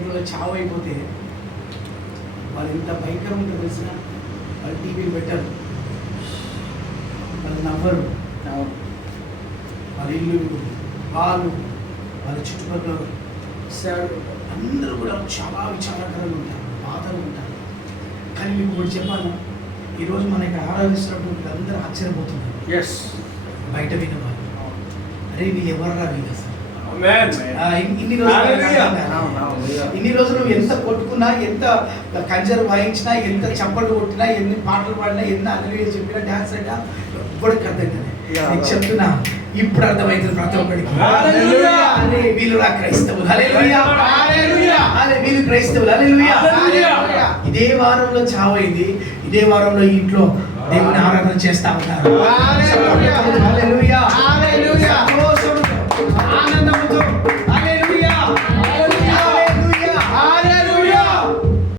ఇంట్లో చావు అయిపోతే వాళ్ళు ఎంత భయంకరం ఉంటుందో తెలిసిన, వాళ్ళు టీవీలు పెట్టరు, వాళ్ళు నవ్వరు, వాళ్ళ ఇల్లు వాళ్ళు వాళ్ళ చుట్టుపక్కల అందరూ కూడా చాలా విచారకరంగా ఉంటారు, బాధలు ఉంటారు. కానీ మీకు ఒకటి చెప్పాను, ఈరోజు మనకి ఆరాధిస్తున్నప్పుడు అందరూ ఆశ్చర్యపోతున్నారు. బయట విన్న వాళ్ళు, అరే వీళ్ళు ఎవర్రా వీళ్ళు అసలు. ఇన్ని రోజులు నువ్వు ఎంత కొట్టుకున్నా, ఎంత కంజర్ వాయించినా, ఎంత చప్పట్లు కొట్టినా, ఎన్ని పాటలు పాడినా, ఎన్ని అల్లరి చెప్పినా, డాన్స్ అయినా ఎవ్వడికి అర్థం కదా. నేను చెప్తున్నా, ఇప్పుడు అర్థమవుతుంది ప్రతి ఒక్కడికి. అరే వీళ్ళు రా క్రైస్తవులు, వీళ్ళు క్రైస్తవులు. ఇదే వారంలో చావైంది, ఇదే వారంలో ఇంట్లో దేవుని ఆరాధన చేస్తా ఉంటారు.